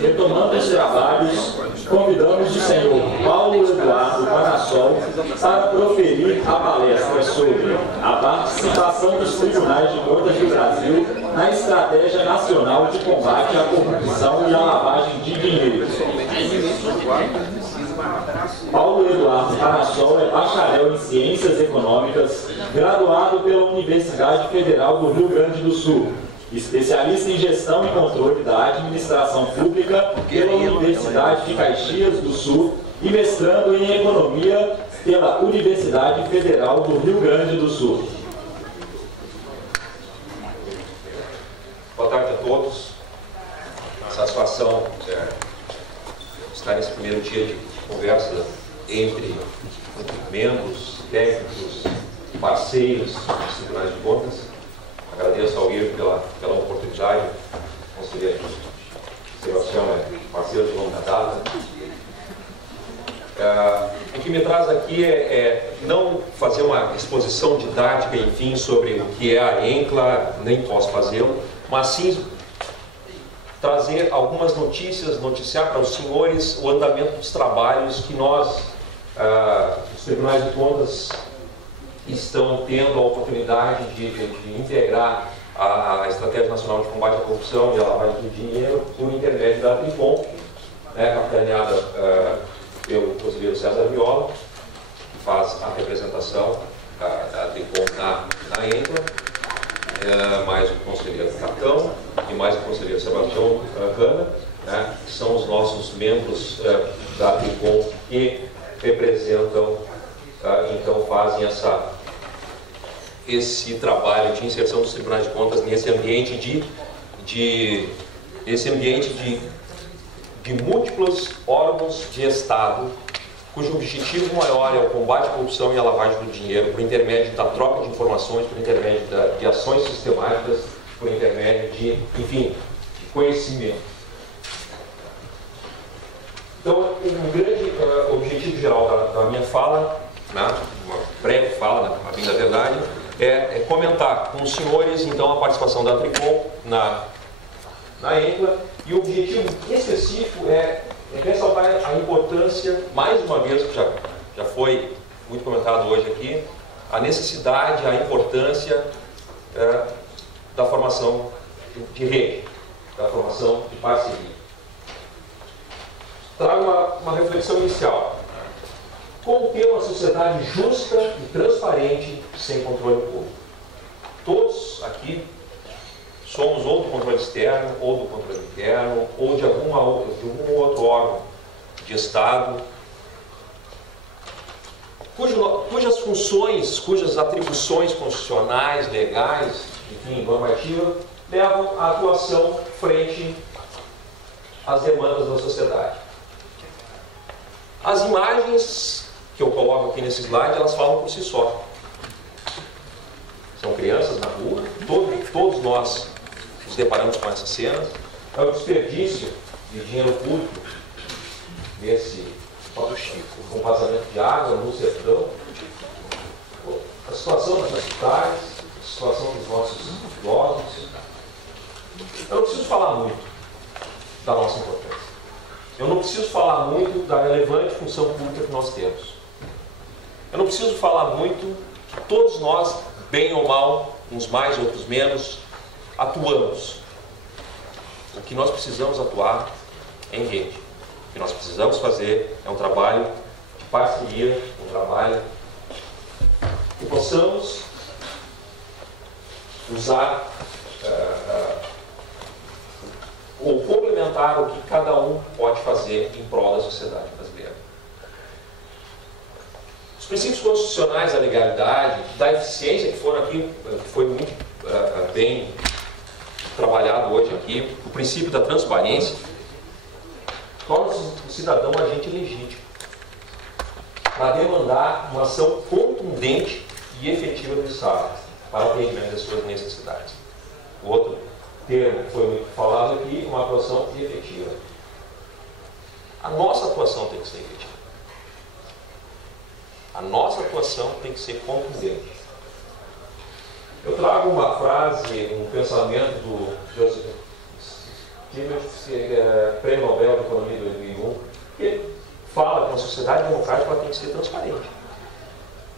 Retomando os trabalhos, convidamos o senhor Paulo Eduardo Panassol para proferir a palestra sobre a participação dos Tribunais de Contas do Brasil na Estratégia Nacional de Combate à Corrupção e à Lavagem de Dinheiro. Paulo Eduardo Panassol é bacharel em Ciências Econômicas, graduado pela Universidade Federal do Rio Grande do Sul, especialista em Gestão e Controle da Administração Pública pela Universidade de Caxias do Sul e mestrando em Economia pela Universidade Federal do Rio Grande do Sul. Boa tarde a todos. Uma satisfação estar nesse primeiro dia de conversa entre membros, técnicos, parceiros dos Tribunais de Contas. Agradeço ao IR pela oportunidade. Conselheiro Sebastião é parceiro de longa data. O que me traz aqui é não fazer uma exposição didática, enfim, sobre o que é a ENCLA, nem posso fazê-lo, mas sim trazer algumas notícias, noticiar para os senhores o andamento dos trabalhos que nós, os Tribunais de Contas, estão tendo a oportunidade de integrar a Estratégia Nacional de Combate à Corrupção e à Lavagem de Dinheiro por intermédio da Tricom, capitaneada pelo conselheiro César Viola, que faz a representação da Tricom na ENCLA, mais o conselheiro Catão e mais o conselheiro Sebastião Cana, que são os nossos membros da Tricom que representam, então fazem esse trabalho de inserção dos Tribunais de Contas nesse ambiente de múltiplos órgãos de Estado, cujo objetivo maior é o combate à corrupção e à lavagem do dinheiro por intermédio da troca de informações, por intermédio de ações sistemáticas, por intermédio de conhecimento. Então, um grande objetivo geral da minha fala, uma breve fala, a bem da verdade, é comentar com os senhores, então, a participação da Tricom na ENCLA, e o objetivo específico é ressaltar a importância, mais uma vez, que já foi muito comentado hoje aqui, a necessidade, a importância da formação de rede, da formação de parceria. Trago uma reflexão inicial. Como ter uma sociedade justa e transparente sem controle público? Todos aqui somos ou do controle externo, ou do controle interno, ou de algum outro órgão de Estado, cujas funções, cujas atribuições constitucionais, legais, enfim, normativas, levam à atuação frente às demandas da sociedade. As imagens que eu coloco aqui nesse slide, elas falam por si só. São crianças na rua, todos nós nos deparamos com essas cenas. É o desperdício de dinheiro público com vazamento de água no sertão, a situação das cidades, a situação dos nossos idosos. Eu não preciso falar muito da nossa importância. Eu não preciso falar muito da relevante função pública que nós temos. Eu não preciso falar muito que todos nós, bem ou mal, uns mais, outros menos, atuamos. O que nós precisamos atuar é em rede. O que nós precisamos fazer é um trabalho de parceria, um trabalho que possamos usar ou complementar o que cada um pode fazer em prol da sociedade brasileira. Os princípios constitucionais da legalidade, da eficiência, que foi muito bem trabalhado hoje aqui, o princípio da transparência, torna o cidadão agente legítimo para demandar uma ação contundente e efetiva do Estado para o atendimento das suas necessidades. O outro termo que foi muito falado aqui, uma atuação efetiva. A nossa atuação tem que ser efetiva. A nossa atuação tem que ser contundente. Eu trago uma frase, um pensamento do Prêmio Nobel de Economia de 2001, que fala que uma sociedade democrática ela tem que ser transparente.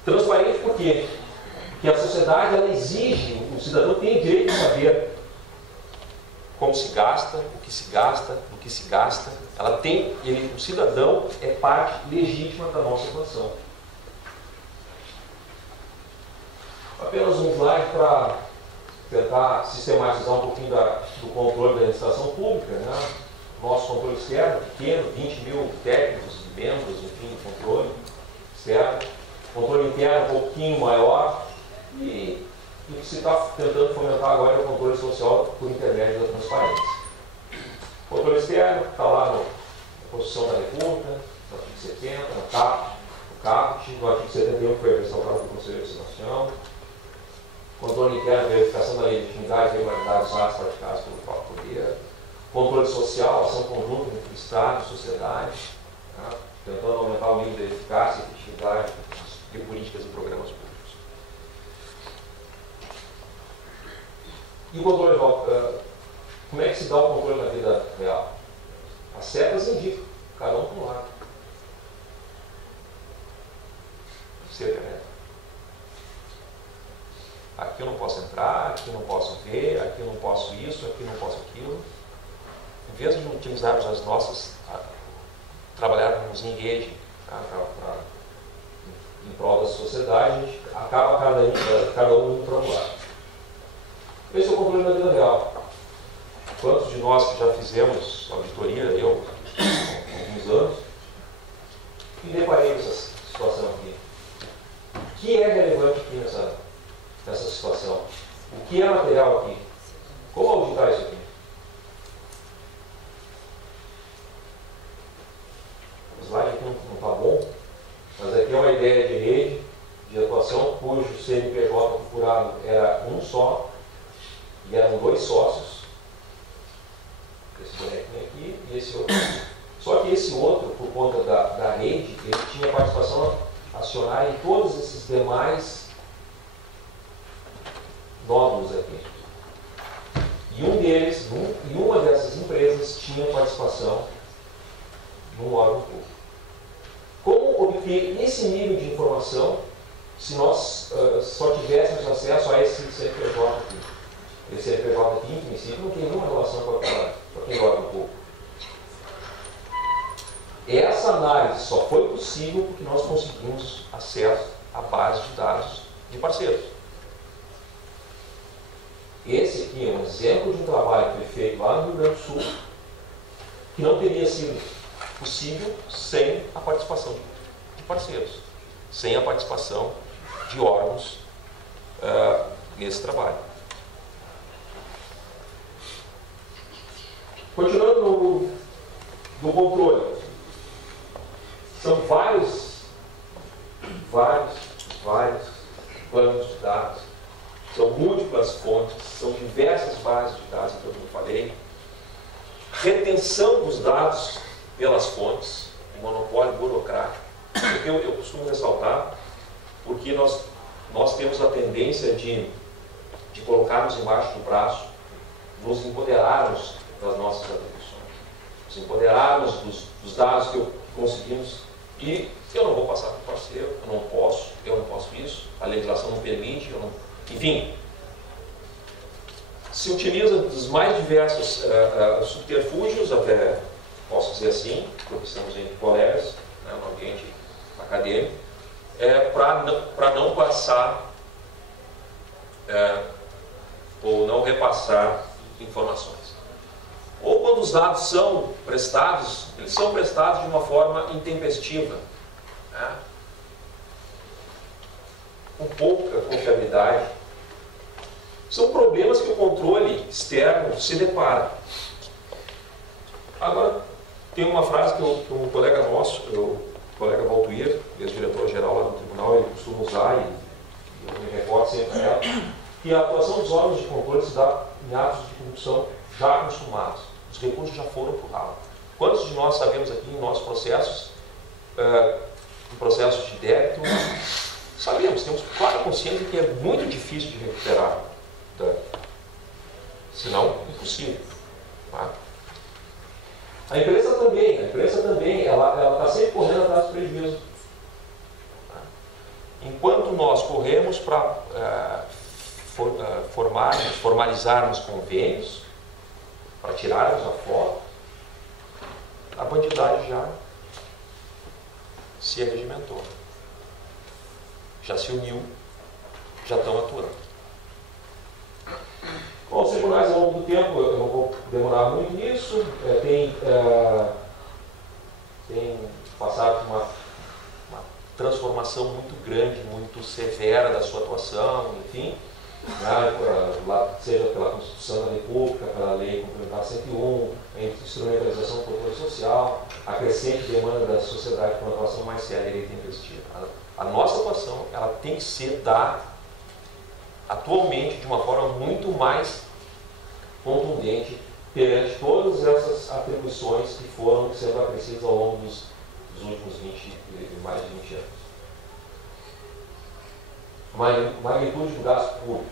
Transparente por quê? Porque a sociedade ela exige, o cidadão tem o direito de saber como se gasta, o que se gasta, do que se gasta. Ela tem, o cidadão é parte legítima da nossa nação. Apenas um slide para tentar sistematizar um pouquinho do controle da administração pública. Né? Nosso controle externo, pequeno, 20 mil técnicos, membros, enfim, controle externo. Controle interno um pouquinho maior. E o que se está tentando fomentar agora é o controle social por intermédio da transparência. O controle externo está lá na Constituição da República, no artigo 70, no CAPT, no artigo 71, que foi ressaltado pelo Conselho de Administração. Controle interno, verificação da legitimidade e regularidade dos atos praticados pelo próprio poder. Controle social, ação conjunta entre Estado e sociedade, né? Tentando aumentar o nível de eficácia e efetividade de políticas e programas públicos. E o controle, como é que se dá o controle na vida real? As setas indicam, cada um para um lado. Cerca, né? Aqui eu não posso entrar, aqui eu não posso ver, aqui eu não posso isso, aqui eu não posso aquilo. Em vez de utilizarmos as nossas, trabalharmos em rede, em prol da sociedade, a gente acaba cada um indo para um lado. Esse é o controle da vida real. Quantos de nós que já fizemos auditoria, eu, há alguns anos, e deparei com essa situação aqui. O que é relevante aqui nessa situação? O que é material aqui? Como auditar isso aqui? O slide aqui não está bom, mas aqui é uma ideia de rede, de atuação, cujo CNPJ procurado era um só, e eram 2 sócios, esse bonequinho aqui e esse outro. Só que esse outro, por conta da rede, ele tinha participação acionária em todos esses demais nódulos aqui. E um deles, e uma dessas empresas, tinha participação num órgão público. Como obter esse nível de informação se nós só tivéssemos acesso a esse CNPJ aqui? Esse CNPJ aqui, em princípio, não tem nenhuma relação com aquele órgão público. Essa análise só foi possível porque nós conseguimos acesso à base de dados de parceiros. Esse aqui é um exemplo de um trabalho que foi feito lá no Rio Grande do Sul, que não teria sido possível sem a participação de parceiros, sem a participação de órgãos nesse trabalho. Continuando no controle, são vários planos de dados, são múltiplas fontes, são diversas bases de dados, como eu falei, retenção dos dados pelas fontes, um monopólio burocrático, porque eu costumo ressaltar, porque nós temos a tendência de colocarmos embaixo do braço, nos empoderarmos das nossas atribuições, nos empoderarmos dos dados que conseguimos, e eu não vou passar para o parceiro, eu não posso isso, a legislação não permite, enfim, se utiliza dos mais diversos subterfúgios, até posso dizer assim, porque estamos entre colegas, né, no ambiente acadêmico, para não passar ou não repassar informações. Ou quando os dados são prestados, eles são prestados de uma forma intempestiva, né? Com pouca confiabilidade. São problemas que o controle externo se depara. Agora, tem uma frase que um colega nosso, o colega Valtuir, ex-diretor-geral lá do tribunal, ele costuma usar, e eu me recordo sempre a ela, que a atuação dos órgãos de controle se dá em atos de corrupção já consumados. Os recursos já foram para o ralo. Quantos de nós sabemos aqui em nossos processos, em processos de débito, sabemos, temos clara consciência que é muito difícil de recuperar, se não impossível. Tá? A empresa também, ela está sempre correndo atrás do prejuízo. Enquanto nós corremos para formalizarmos convênios, para tirarmos a foto, a bandidagem já se arregimentou, já se uniu, já estão atuando. Bom, os tribunais ao longo do tempo, eu não vou demorar muito nisso, tem passado por uma transformação muito grande, muito severa da sua atuação, enfim, seja pela Constituição da República, pela Lei Complementar 101, a instrumentalização do controle social, a crescente demanda da sociedade por uma atuação mais séria e intempestiva. A nossa atuação, ela tem que ser dada atualmente de uma forma muito mais contundente perante todas essas atribuições que foram sendo acrescidas ao longo dos últimos mais de 20 anos. Magnitude do gasto público.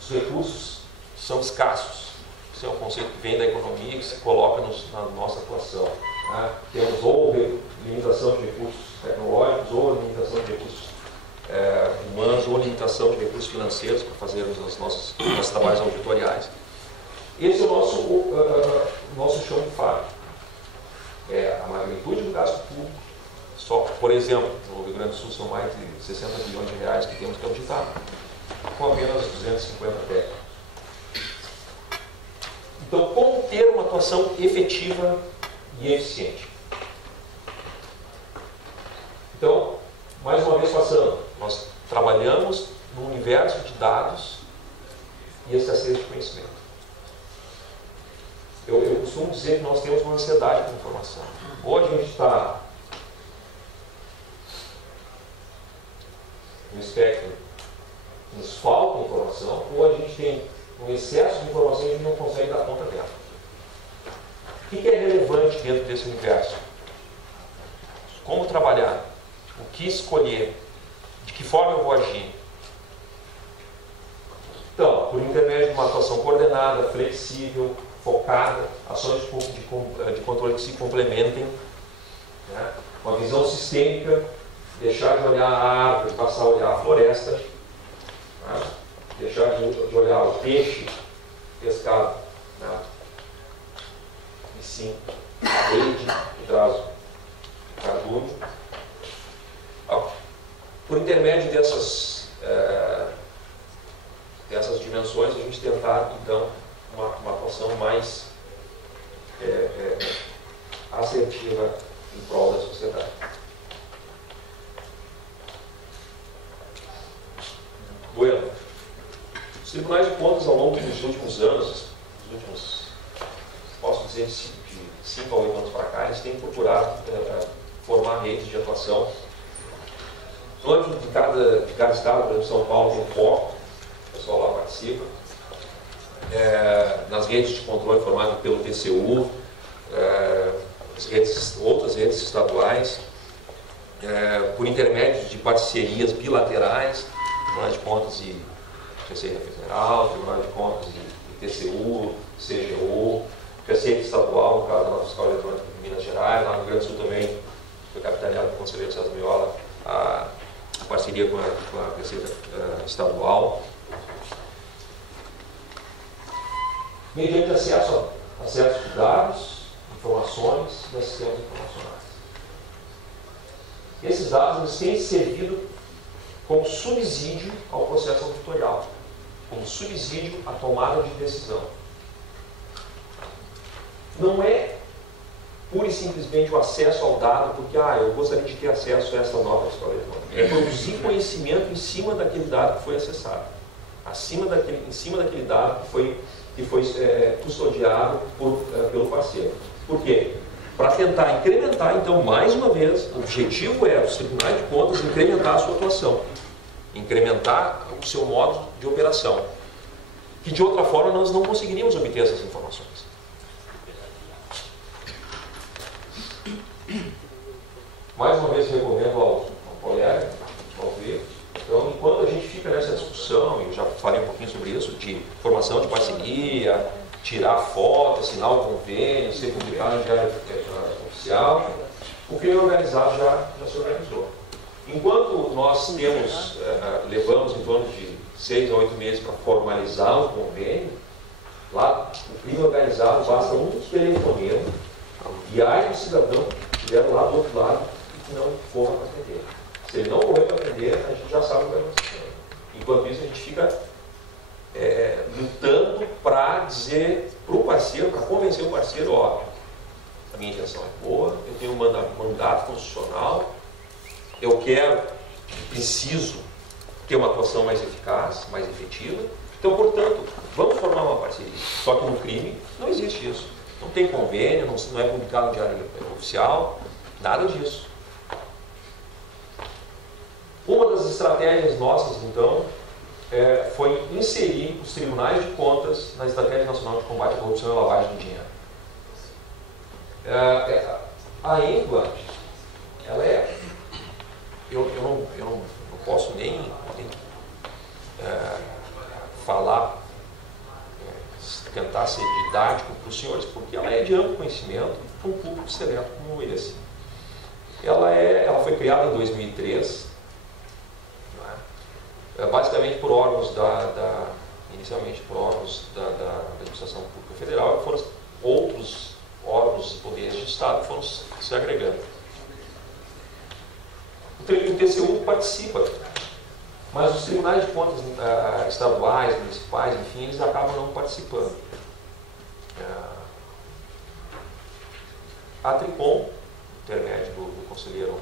Os recursos são escassos. Esse é um conceito que vem da economia e que se coloca na nossa atuação. Temos ou limitação de recursos tecnológicos, ou limitação de recursos humanos, ou limitação de recursos financeiros para fazermos os nossos trabalhos auditoriais. Esse é o nosso chão de fábrica. A magnitude do gasto público. Só, por exemplo, no Rio Grande do Sul são mais de 60 bilhões de reais que temos que auditar, com apenas 250 técnicos. Então, como ter uma atuação efetiva e eficiente? Então, mais uma vez passando, nós trabalhamos no universo de dados e escassez de conhecimento. Eu costumo dizer que nós temos uma ansiedade por informação. Ou a gente está no espectro que nos falta informação, ou a gente tem um excesso de informação e a gente não consegue dar conta dela. O que é relevante dentro desse universo? Como trabalhar? O que escolher? De que forma eu vou agir? Então, por intermédio de uma atuação coordenada, flexível, focada, ações de controle que se complementem, uma visão sistêmica, deixar de olhar a árvore, passar a olhar a floresta, deixar de olhar o peixe pescado, e sim a rede que traz o cardume. Por intermédio dessas dimensões, a gente tentar, então, uma atuação mais assertiva em prol da sociedade. Bueno, os tribunais de contas ao longo dos últimos anos, posso dizer de 5 a 8 anos para cá, eles têm procurado formar redes de atuação. No âmbito de cada estado, por exemplo, São Paulo tem um foco, o pessoal lá participa. Nas redes de controle formadas pelo TCU, outras redes estaduais, por intermédio de parcerias bilaterais, Tribunal de Contas e Receita Federal, Tribunal de Contas e TCU, CGU, Receita Estadual, no caso da Fiscal Eletrônica de Minas Gerais, lá no Rio Grande do Sul também foi capitaneado pelo conselheiro César Miola a parceria com a Receita Estadual. Mediante acesso de dados, informações e sistemas informacionais. Esses dados eles têm servido como subsídio ao processo auditorial, como subsídio à tomada de decisão. Não é pura e simplesmente o acesso ao dado, porque eu gostaria de ter acesso a essa nova história. É produzir conhecimento em cima daquele dado que foi acessado, em cima daquele dado que foi custodiado pelo parceiro. Por quê? Para tentar incrementar, então, mais uma vez, o objetivo dos tribunais de contas incrementar a sua atuação, incrementar o seu modo de operação, que de outra forma nós não conseguiríamos obter essas informações. Mais uma vez recomendo ao colega, ao ver. Então, enquanto a gente fica nessa discussão, e eu já falei um pouquinho sobre isso, de formação de parceria, tirar foto, assinar o convênio, ser publicado no Diário Oficial. O crime organizado já se organizou. Enquanto nós levamos em torno de 6 a 8 meses para formalizar o convênio, lá o crime organizado basta um telefonema e aí o cidadão que estiver lá do outro lado que não corra para atender. Se ele não correr para atender, a gente já sabe o que vai acontecer. Enquanto isso, a gente fica lutando para dizer para o parceiro, para convencer o parceiro, ó, a minha intenção é boa, eu tenho um mandato constitucional, eu preciso ter uma atuação mais eficaz, mais efetiva. Então, portanto, vamos formar uma parceria. Só que no crime não existe isso. Não tem convênio, não é publicado no Diário Oficial, nada disso. Uma das estratégias nossas, então, foi inserir os tribunais de contas na Estratégia Nacional de Combate à Corrupção e Lavagem de Dinheiro. A ENGLA, ela eu não posso nem falar, tentar ser didático para os senhores, porque ela é de amplo conhecimento para um público seleto como esse. Ela foi criada em 2003, basicamente por órgãos inicialmente por órgãos da Administração Pública Federal, e foram outros órgãos e poderes de Estado que foram se agregando. O TCU participa, mas os tribunais de contas estaduais, municipais, enfim, eles acabam não participando. A Tricom, intermédio do conselheiro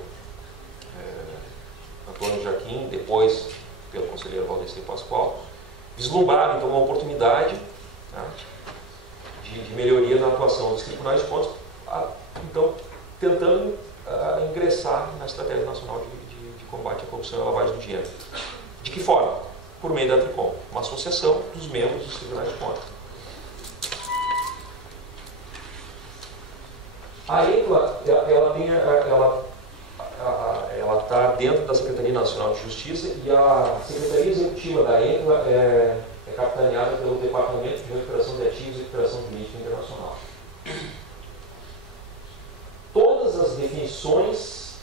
Antônio Jaquim, depois pelo conselheiro Valdeci Pascoal, vislumbraram então uma oportunidade, tá, de melhoria na atuação dos tribunais de contas, então tentando ingressar na Estratégia Nacional de Combate à Corrupção e à Lavagem de Dinheiro. De que forma? Por meio da Tricom, uma associação dos membros dos tribunais de contas. A ENGLA, ela está dentro da Secretaria Nacional de Justiça, e a Secretaria Executiva da ENGLA é capitaneada pelo Departamento de Recuperação de Ativos e Recuperação Jurídica Internacional. Todas as definições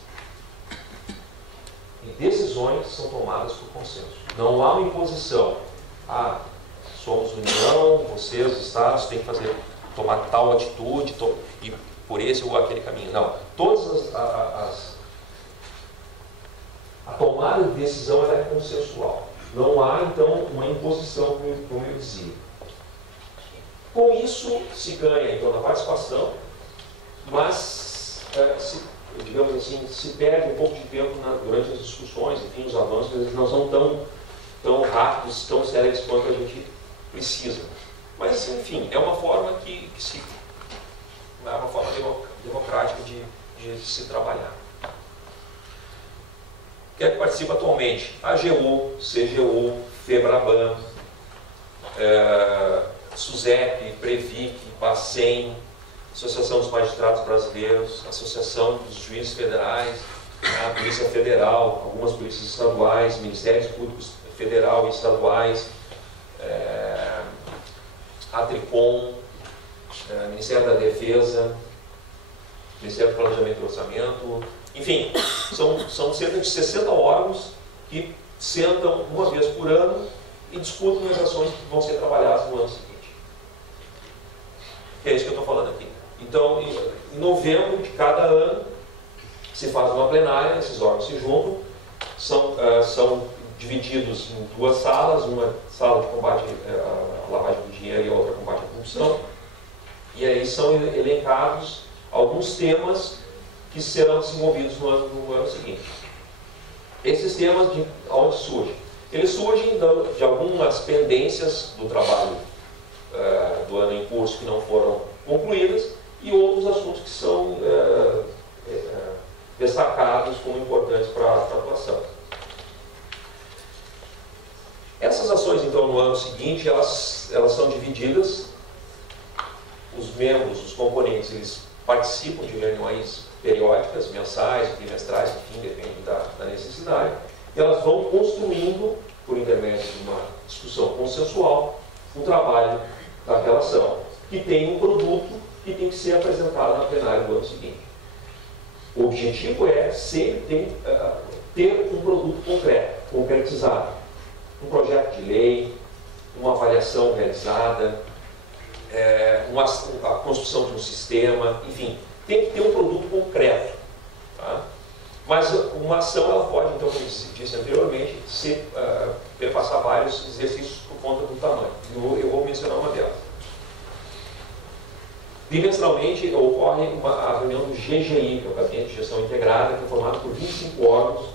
e decisões são tomadas por consenso. Não há uma imposição. Somos União, vocês, Estados, têm que tomar tal atitude e por esse ou aquele caminho. Não. Todas a tomada de decisão ela é consensual. Não há, então, uma imposição, como eu dizia. Com isso, se ganha, então, na participação, mas, digamos assim, se perde um pouco de tempo durante as discussões, enfim, os avanços, eles não são tão rápidos, tão céleres quanto a gente precisa. Mas, enfim, é uma forma é uma forma democrática de se trabalhar. Quem é que participa atualmente? AGU, CGU, FEBRABAN, SUSEP, PREVIC, BACEN, Associação dos Magistrados Brasileiros, Associação dos Juízes Federais, a Polícia Federal, algumas polícias estaduais, Ministérios Públicos Federal e estaduais, a Tricom, Ministério da Defesa, Ministério do Planejamento e Orçamento, enfim, são cerca de 60 órgãos que sentam uma vez por ano e discutem as ações que vão ser trabalhadas no ano seguinte. É isso que eu estou falando aqui. Então, em novembro de cada ano, se faz uma plenária, esses órgãos se juntam, são divididos em duas salas, uma sala de combate à lavagem do dinheiro e a outra combate à corrupção, e aí são elencados alguns temas que serão desenvolvidos no ano seguinte. Esses temas, de onde surgem? Eles surgem de algumas pendências do trabalho do ano em curso que não foram concluídas, e outros assuntos que são destacados como importantes para a atuação. Essas ações, então, no ano seguinte, elas são divididas. Os membros, os componentes, eles participam de reuniões periódicas, mensais, trimestrais, enfim, depende da necessidade, e elas vão construindo, por intermédio de uma discussão consensual, o trabalho daquela ação. que tem um produto que tem que ser apresentado na plenária do ano seguinte. O objetivo é sempre ter um produto concreto, concretizado. Um projeto de lei, uma avaliação realizada, a construção de um sistema, enfim, tem que ter um produto concreto. Tá? Mas uma ação, ela pode, então, como disse anteriormente, perpassar vários exercícios por conta do tamanho. Eu vou mencionar uma delas. Bimestralmente ocorre a reunião do GGI, que é o Gabinete de Gestão Integrada, que é formado por 25 órgãos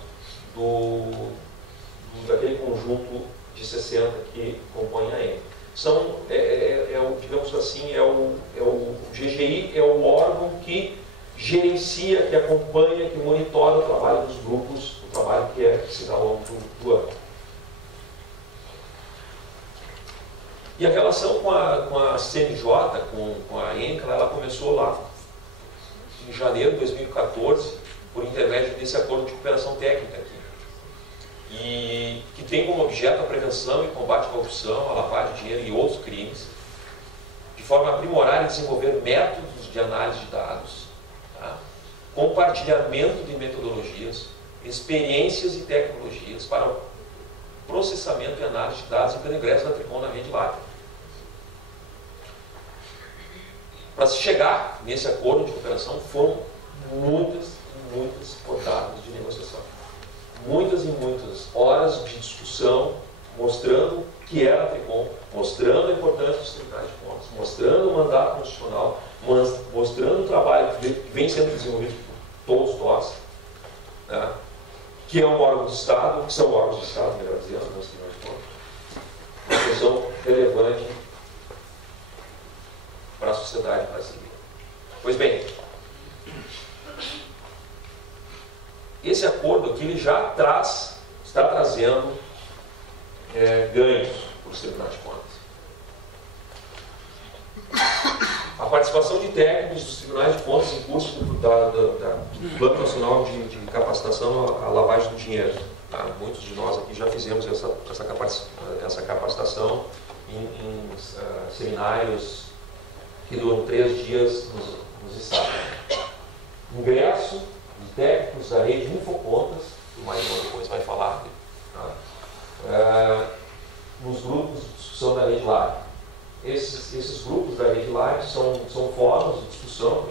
daquele conjunto de 60 que compõem a ENCLA. Digamos assim, o GGI é o órgão que gerencia, que acompanha, que monitora o trabalho dos grupos, o trabalho que se dá ao longo do ano. E a relação com a CNJ, com a ENCLA, ela começou lá em janeiro de 2014, por intermédio desse acordo de cooperação técnica aqui, e que tem como objeto a prevenção e combate à corrupção, a lavagem de dinheiro e outros crimes, de forma a aprimorar e desenvolver métodos de análise de dados, tá? Compartilhamento de metodologias, experiências e tecnologias para o processamento e análise de dados e pelo ingresso da Tricom na rede LAC. Para se chegar nesse acordo de cooperação, foram muitas e muitas rodadas de negociação. Muitas e muitas horas de discussão, mostrando o que era a Tricom, mostrando a importância dos tribunais de contas, mostrando o mandato constitucional, mostrando o trabalho que vem sendo desenvolvido por todos nós, né? Que é um órgão do Estado, que são órgãos do Estado, melhor dizendo, não sei mais de conta, uma função relevante para a sociedade brasileira. Pois bem, esse acordo aqui ele já está trazendo ganhos para os tribunais de contas. A participação de técnicos dos tribunais de contas em curso do Plano Nacional de Capacitação à Lavagem do Dinheiro. Tá? Muitos de nós aqui já fizemos essa capacitação em seminários que duram 3 dias nos estados. Ingresso de técnicos da rede Infocontas, que o Marinho depois vai falar, tá? Nos grupos de discussão da rede LAC. Esses grupos da rede LAC são fóruns de discussão,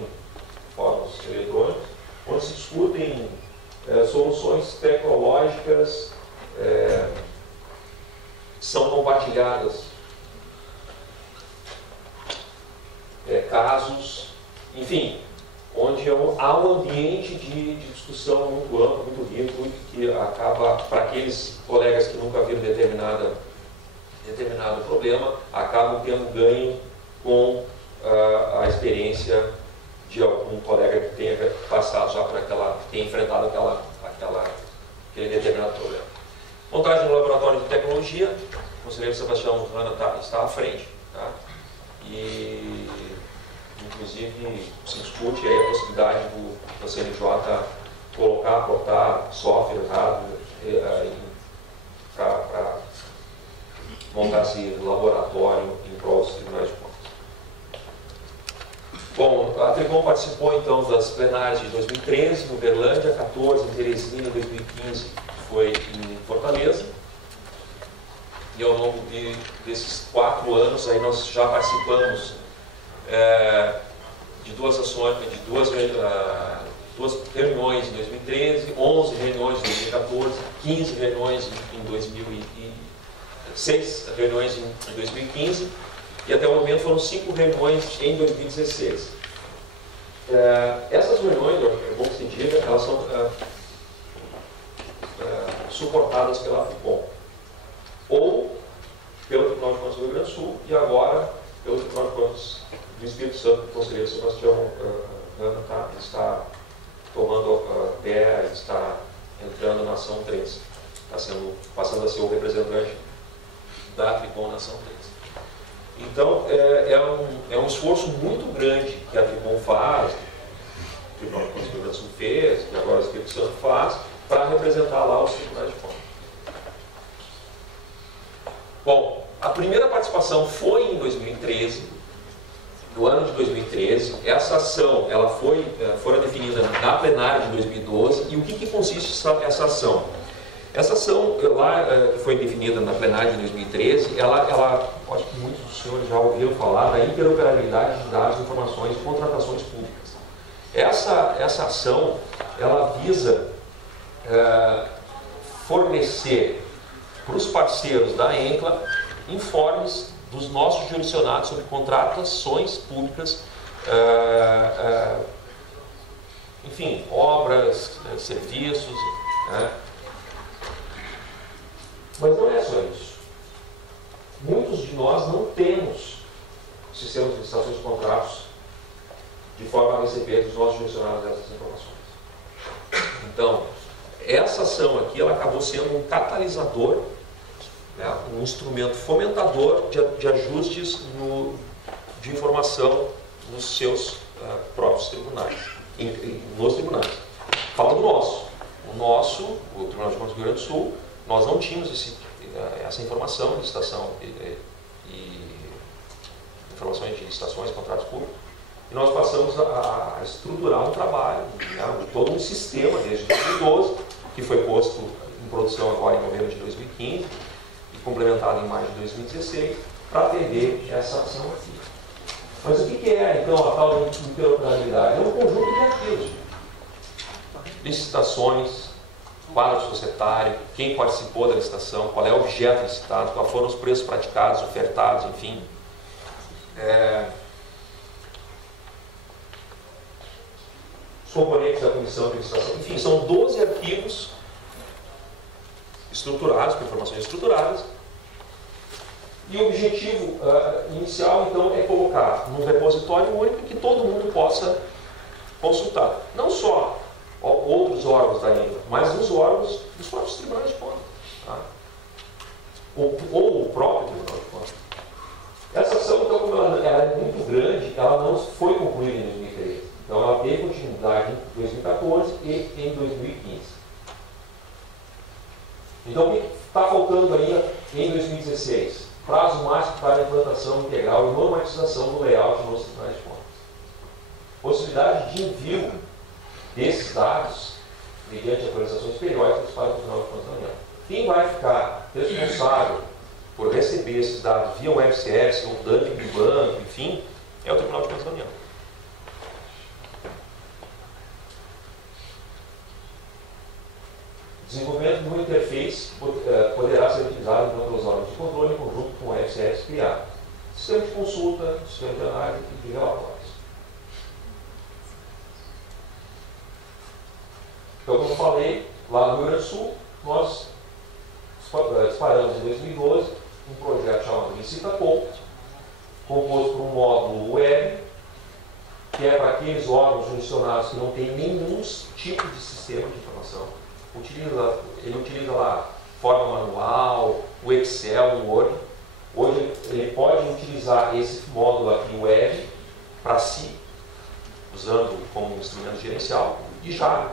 fóruns eletrônicos, onde se discutem soluções tecnológicas, são compartilhadas casos, enfim, onde há um ambiente de discussão muito amplo, muito rico, que acaba, para aqueles colegas que nunca viram determinado problema, acabam tendo ganho com a experiência de algum colega que tenha passado já por tenha enfrentado aquele determinado problema. Montagem do laboratório de tecnologia, o conselheiro Sebastião Rana está à frente, tá? E inclusive se discute aí a possibilidade da CNJ aportar software, hardware para montar esse laboratório em prol dos tribunais de contas. Bom, a Tricom participou então das plenárias de 2013 em Uberlândia, 14 em Teresina, 2015 foi em Fortaleza. E ao longo desses 4 anos aí nós já participamos de 2 ações, de duas reuniões em 2013, 11 reuniões em 2014, 15 reuniões em 6 reuniões em 2015 e até o momento foram 5 reuniões em 2016. Essas reuniões, é bom que se diga, elas são suportadas pela Tricom ou pelo Tribunal de Contas do Rio Grande do Sul e agora pelo Tribunal de Contas do Espírito Santo, o conselheiro Sebastião está tomando pé, está entrando na ação 3, passando a ser o representante da Tricom na ação 3. Então, é um esforço muito grande que a Tricom faz, o Tribunal de Contas do Rio Grande do Sul fez, e agora o Espírito Santo faz, para representar lá os tribunais de contas. Bom, a primeira participação foi em 2013, no ano de 2013. Essa ação ela fora definida na plenária de 2012. E o que consiste essa ação? Essa ação lá, que foi definida na plenária de 2013, ela, acho que muitos dos senhores já ouviram falar da interoperabilidade de dados, informações e contratações públicas. Essa ação ela visa fornecer para os parceiros da ENCLA informes dos nossos jurisdicionados sobre contratações públicas, enfim, obras, serviços, né? Mas não é só isso. Muitos de nós não temos sistemas de licitações de contratos de forma a receber dos nossos jurisdicionados essas informações. Então, essa ação aqui ela acabou sendo um catalisador, né, um instrumento fomentador de ajustes de informação nos seus próprios tribunais, nos tribunais. Fala do nosso. O Tribunal de Contas do Rio Grande do Sul, nós não tínhamos essa informação de licitação e informações de licitações e contratos públicos, e nós passamos a estruturar um trabalho, né, todo um sistema desde 2012, que foi posto em produção agora em novembro de 2015 e complementado em maio de 2016, para atender essa ação aqui. Mas o que é, então, a tal de interoperabilidade? É um conjunto de ativos. Licitações, quadro societário, quem participou da licitação, qual é o objeto licitado, quais foram os preços praticados, ofertados, enfim. Os componentes da comissão de licitação, enfim, são 12 arquivos estruturados, com informações estruturadas. E o objetivo inicial, então, é colocar num repositório único que todo mundo possa consultar. Não só outros órgãos da ENCLA, mas os órgãos dos próprios tribunais de contas. Tá? Ou o próprio Tribunal de Contas. Essa ação, então, como ela é muito grande, ela não foi concluída em 2013. Então, ela teve continuidade em 2014 e em 2015. Então, o que está faltando ainda em 2016? Prazo máximo para a implantação integral e normatização do layout nos tribunais de contas. Possibilidade de envio desses dados mediante atualizações periódicas para o Tribunal de Contas da União. Quem vai ficar responsável por receber esses dados via web service ou dumping do banco, enfim, é o Tribunal de Contas da União. Desenvolvimento de uma interface poderá ser utilizado então, pelos órgãos de controle em conjunto com o web service criado. Sistema de consulta, sistema de análise e de relatórios. Então, como eu falei, lá no Rio Grande do Sul, nós disparamos em 2012 um projeto chamado Licitacom, composto por um módulo web, que é para aqueles órgãos jurisdicionados que não têm nenhum tipo de sistema de informação. Ele utiliza lá forma manual, o Excel, o Word. Hoje ele pode utilizar esse módulo aqui web para si, usando como instrumento gerencial, e já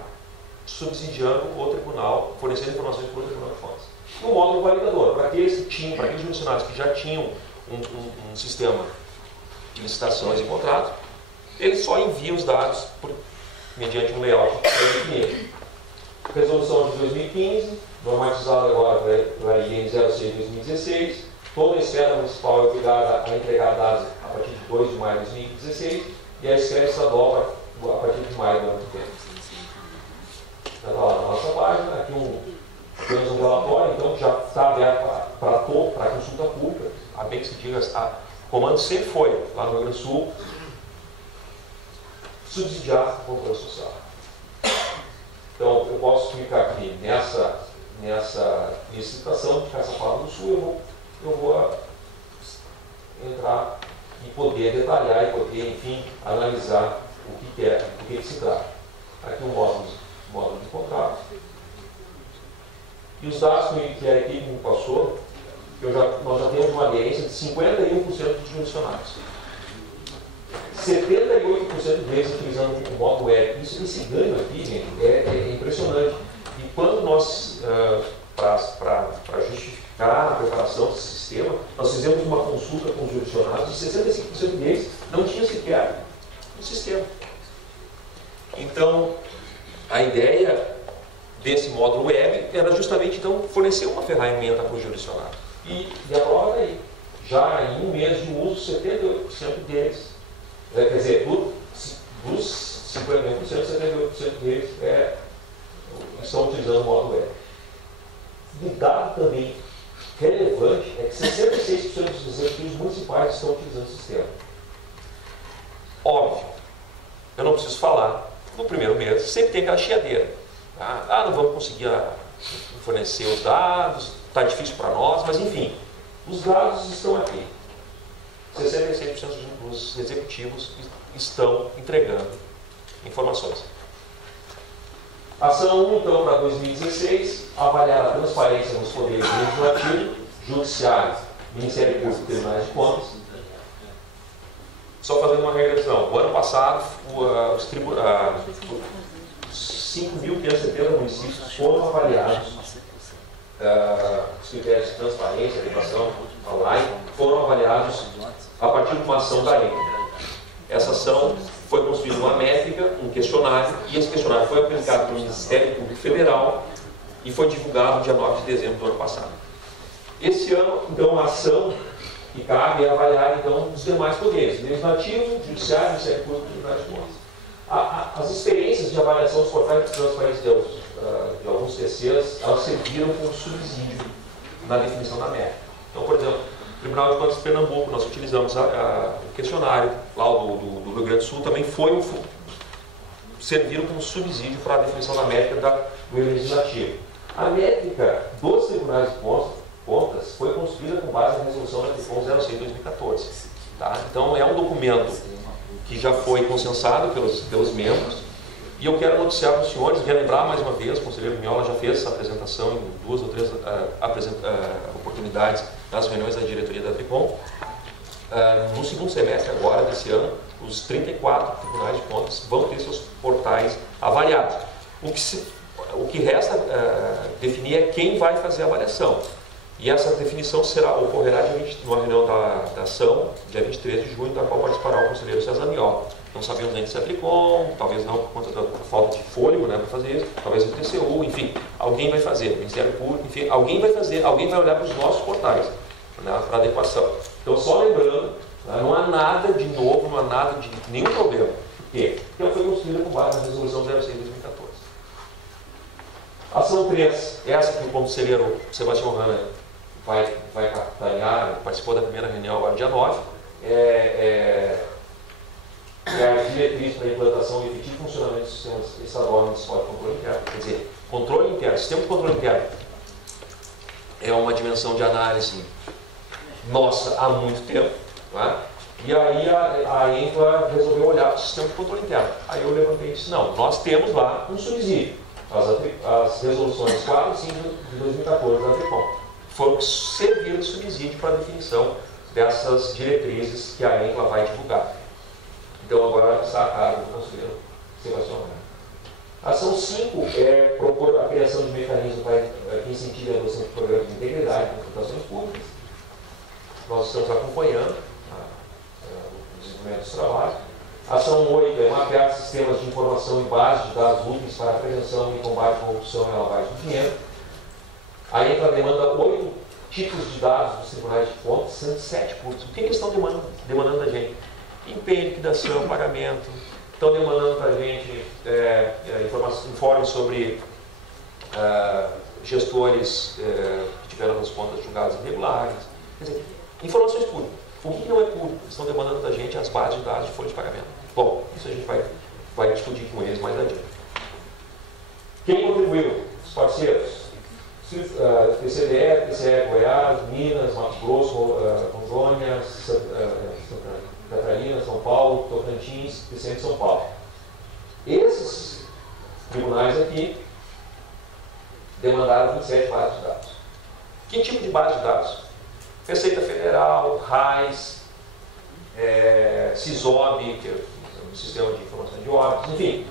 subsidiando o tribunal, fornecendo informações para o Tribunal de Contas. No módulo validador, para aqueles jurisdicionados que já tinham um sistema de licitações e contratos, eles só enviam os dados mediante um layout definido. Resolução de 2015, normatizada agora para a IN 06 de 2016. Toda a esfera municipal é obrigada a entregar dados a partir de 2 de maio de 2016 e a esfera estadual a partir de maio do ano que vem. Já está lá na nossa página, aqui temos um relatório, então já está aberto para consulta pública. A bem que se diga, o comando sempre foi, lá no Rio Grande do Sul, subsidiar o controle social. Então, eu posso explicar aqui nessa licitação de Caçapava do Sul, eu vou entrar e poder detalhar e poder, enfim, analisar o que é, do que se trata. Aqui um módulo de contrato. E os dados que a equipe me passou, nós já temos uma aderência de 51% dos jurisdicionados. 78% deles utilizando o módulo web. Esse ganho aqui, gente, é impressionante. E quando nós, para justificar a preparação desse sistema, nós fizemos uma consulta com os jurisdicionados e 65% deles não tinham sequer no sistema. Então, a ideia desse módulo web era justamente então fornecer uma ferramenta para o jurisdicionado. E a prova daí. Já em um mês de uso, 78% deles, quer dizer, dos 51%, 78% deles estão utilizando o módulo web. Um dado também relevante é que 66% dos executivos municipais estão utilizando o sistema. Óbvio, eu não preciso falar, no primeiro mês sempre tem aquela chiadeira. Não vamos conseguir fornecer os dados, está difícil para nós, mas enfim, os dados estão aqui. 66% dos executivos estão entregando informações. Ação 1, então, para 2016, avaliar a transparência nos poderes legislativo, judiciário, Ministério Público e Tribunais de Contas. Só fazendo uma regressão. O ano passado, os 5.570 municípios foram avaliados. Os critérios de transparência, adequação, online, foram avaliados a partir de uma ação da ENCLA. Essa ação foi construída uma métrica, um questionário, e esse questionário foi aplicado pelo Ministério Público Federal e foi divulgado no dia 9 de dezembro do ano passado. Esse ano, então, a ação que cabe é avaliar, então, os demais poderes, legislativo, judiciário, Ministério Público e Tribunais de Contas. As experiências de avaliação dos portais de transparência de alguns terceiros, elas serviram como subsídio na definição da métrica. Então, por exemplo, o Tribunal de Contas de Pernambuco, nós utilizamos o questionário, lá do Rio Grande do Sul, também serviram como subsídio para a definição da métrica do legislativo. A métrica dos Tribunais de Contas foi construída com base na resolução da TRICOM 06 de 2014. Tá? Então, é um documento que já foi consensado pelos membros, e eu quero noticiar para os senhores, relembrar mais uma vez, o conselheiro Mignola já fez essa apresentação em 2 ou 3 oportunidades nas reuniões da diretoria da TRICOM. No segundo semestre agora, desse ano, os 34 tribunais de contas vão ter seus portais avaliados. O que resta definir é quem vai fazer a avaliação. E essa definição ocorrerá numa reunião da ação, dia 23 de junho, da qual participará o conselheiro César Mignola. Não sabemos ainda se é TRICOM, talvez não por conta da falta de fôlego, né, para fazer isso, talvez o TCU, enfim, alguém vai fazer, o Ministério Público, enfim, alguém vai fazer, alguém vai olhar para os nossos portais, né, para adequação. Então, só lembrando, né, não há nada de novo, não há nada de nenhum problema. Por quê? Porque ela foi construída com base na resolução 06 de 2014. Ação 3, essa que o conselheiro Sebastião Hanna vai capitanear, participou da primeira reunião agora, dia 9, é a diretriz para a implantação e efetivo funcionamento dos sistemas estadual e municipal de controle interno. Quer dizer, controle interno, sistema de controle interno é uma dimensão de análise nossa há muito tempo, né? E aí a ENCLA resolveu olhar para o sistema de controle interno. Aí eu levantei e disse, não, nós temos lá um subsídio. As resoluções 4 e 5 de 2014 da TRICOM foram servir de subsídio para a definição dessas diretrizes que a ENCLA vai divulgar. Então, agora está a cargo do conselheiro Sebastião Hanna. Ação 5 é propor a criação de mecanismos que incentive a adoção de programas de integridade de contratações públicas. Nós estamos acompanhando o desenvolvimento dos trabalhos. Ação 8 é mapear sistemas de informação e bases de dados úteis para a prevenção e combate à corrupção e à lavagem de dinheiro. A ENCLA demanda 8 tipos de dados dos tribunais de contas, sendo 7 públicos. O que eles estão demandando da gente? Empenho, liquidação, pagamento. Estão demandando para a gente informes sobre gestores que tiveram as contas julgadas irregulares. Quer dizer, informações públicas. O que não é público? Eles estão demandando da gente as bases de dados de folha de pagamento. Bom, isso a gente vai discutir com eles mais adiante. Quem contribuiu? Os parceiros. PCDE, PCE Goiás, Minas, Mato Grosso, Rondônia, Santa Catarina, São Paulo, Tocantins, PCM de São Paulo. Esses tribunais aqui demandaram 27 bases de dados. Que tipo de base de dados? Receita Federal, RAIS, CISOB, que é o Sistema de Informação de Óbitos, enfim.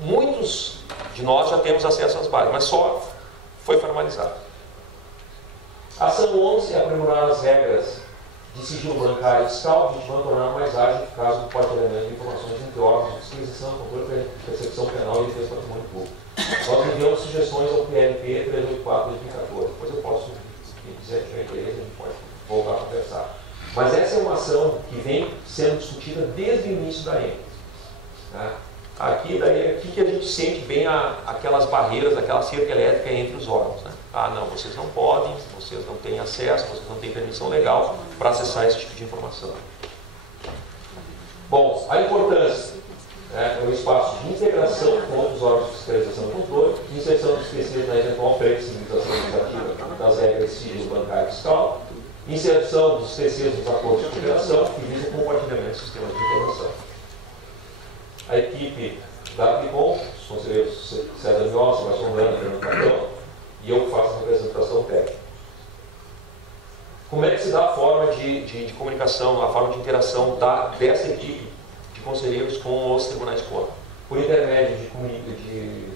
Muitos de nós já temos acesso às bases, mas só foi formalizado. A ação 11 é aprimorar as regras de sigilo bancário e fiscal, a gente vai tornar mais ágil o caso do compartilhamento de informações entre órgãos de fiscalização, controle, percepção penal e defesa do patrimônio público. Nós enviamos sugestões ao PLP 384 de 2014. Depois eu posso, quem quiser tiver interesse, a gente pode voltar a conversar. Mas essa é uma ação que vem sendo discutida desde o início da ENCLA. Né? Aqui que a gente sente bem aquelas barreiras, aquela cerca elétrica entre os órgãos. Né? Ah, não, vocês não podem, vocês não têm acesso, vocês não têm permissão legal para acessar esse tipo de informação. Bom, a importância é um espaço de integração com outros órgãos de fiscalização e controle, inserção de específicos na eventual flexibilização administrativa das regras de sigilo bancário e fiscal, inserção dos específicos nos acordos de cooperação que visam o compartilhamento de sistemas de informação. A equipe da APICOM, os conselheiros César Miola, Sebastião Brando, Fernando Capão, e eu faço a representação técnica. Como é que se dá a forma de comunicação, a forma de interação dessa equipe de conselheiros com os tribunais de contas? Por intermédio de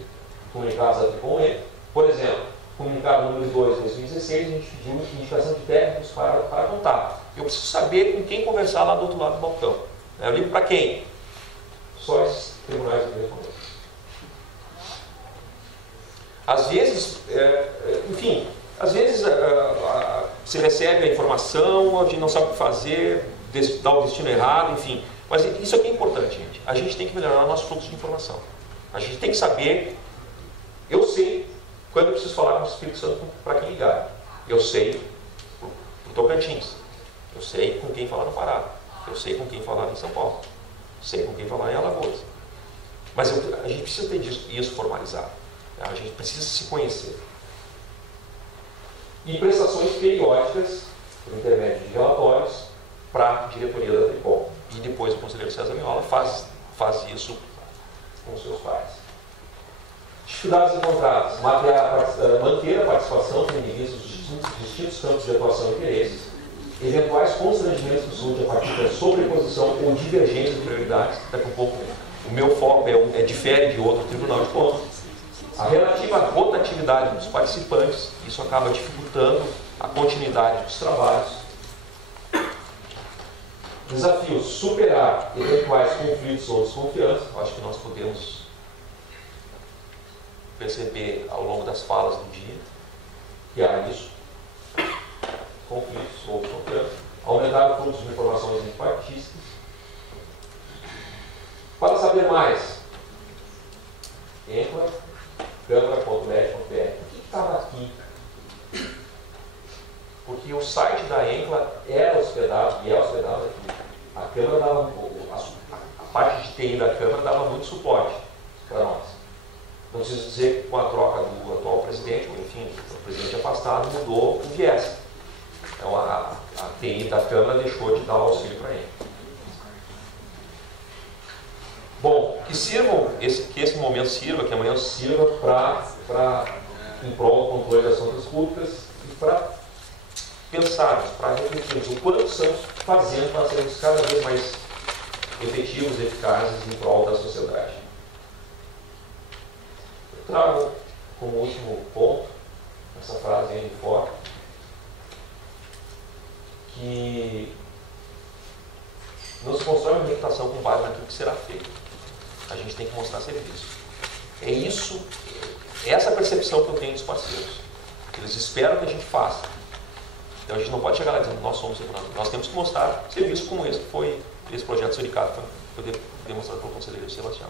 comunicados da APICOM, por exemplo, comunicado número 2 de 2016, a gente pediu indicação de técnicos para contar. Eu preciso saber com quem conversar lá do outro lado do balcão. Eu ligo para quem? Só esses tribunais de responder. Às vezes, enfim, às vezes você recebe a informação, a gente não sabe o que fazer, dá o destino errado, enfim. Mas isso aqui é importante, gente. A gente tem que melhorar o nosso fluxo de informação. A gente tem que saber, eu sei quando eu preciso falar com o Espírito Santo para quem ligar. Eu sei para o Tocantins. Eu sei com quem falar no Pará. Eu sei com quem falar em São Paulo. Sei com quem falar em Alagoas. Mas a gente precisa ter isso formalizado. A gente precisa se conhecer. E prestações periódicas, por intermédio de relatórios, para a diretoria da TRICOM. E depois o conselheiro César Miola faz isso com os seus pares. Dificuldades encontradas: manter a participação dos indivíduos dos distintos campos de atuação e interesses, eventuais constrangimentos que surgem a partir da sobreposição ou divergência de prioridades. Daqui a pouco o meu foco difere de outro tribunal de contas. A relativa rotatividade dos participantes, isso acaba dificultando a continuidade dos trabalhos. Desafios: superar eventuais conflitos ou desconfiança. Acho que nós podemos perceber ao longo das falas do dia que há isso. Conflitos ou desconfiança. Aumentar o fluxo de informações entre partistas. Para saber mais, entra câmara.net.br. O que estava aqui? Porque o site da ENCLA era hospedado e é hospedado aqui. A Câmara dava, a parte de TI da Câmara dava muito suporte para nós. Não preciso dizer que com a troca do atual presidente, ou enfim, o presidente afastado, mudou o viés. Então a TI da Câmara deixou de dar auxílio para ele. Bom, que esse momento sirva, que amanhã sirva em prol do controle das contas públicas e para pensarmos, para refletirmos o quanto estamos fazendo para sermos cada vez mais efetivos e eficazes em prol da sociedade. Eu trago como último ponto, essa frase aí de fora, que não se constrói uma reputação com base naquilo que será feito. A gente tem que mostrar serviço. É isso, é essa percepção que eu tenho dos parceiros. Eles esperam que a gente faça. Então a gente não pode chegar lá dizendo nós somos segurança. Nós temos que mostrar serviço como esse que foi, esse projeto Suricato foi demonstrado pelo conselheiro Sebastião.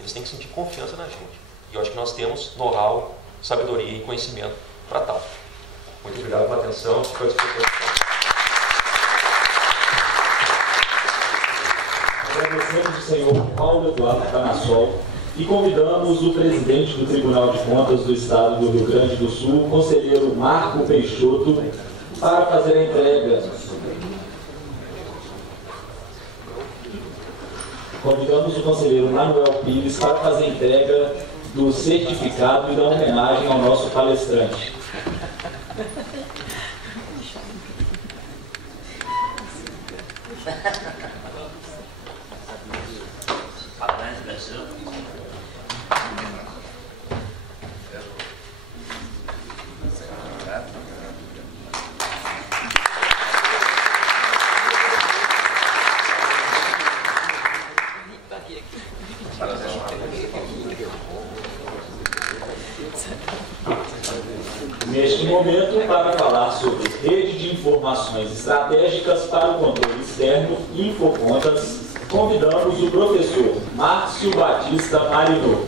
Eles têm que sentir confiança na gente. E eu acho que nós temos know-how, sabedoria e conhecimento para tal. Muito obrigado pela atenção. Fico à disposição. Agradecemos o senhor Paulo Eduardo Canassol e convidamos o presidente do Tribunal de Contas do Estado do Rio Grande do Sul, o conselheiro Marco Peixoto, para fazer a entrega. Convidamos o conselheiro Manuel Pires para fazer a entrega do certificado e da homenagem ao nosso palestrante. Neste momento, para falar sobre Rede de Informações Estratégicas para o Controle Externo, Infocontas, convidamos o professor Márcio Batista Marinô.